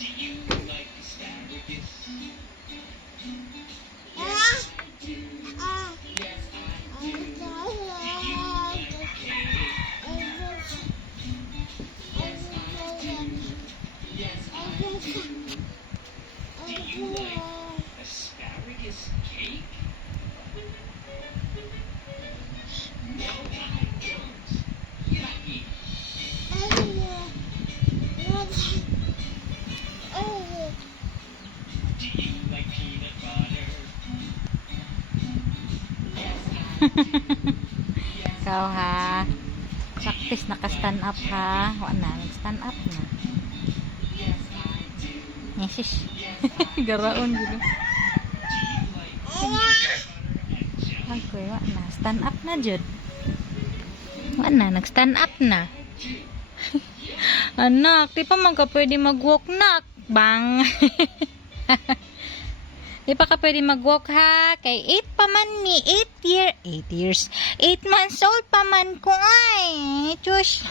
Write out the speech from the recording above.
Do you like asparagus? Yes, I do. Do you like cake? Yes, I do. Yes, I do. Do you like asparagus cake? No, I don't. Yucky. Do you like peanut butter? Yes, I do. Yes, Ikaw ha. Practice naka-stand up ha. Wala na, nag-stand up na. yes, I do. Yesis. Yes, I do. Garaon Do gitu. you like peanut butter and jelly? Ako wala na. Stand up na jud. Wala na, nag-stand up na. Anak, di pa man ka pwede mag-walk nak. Bang. Di pa ka pwede mag-walk ha. Kay 8 pa man ni. 8 years. 8 months old pa man ko ay. Chus.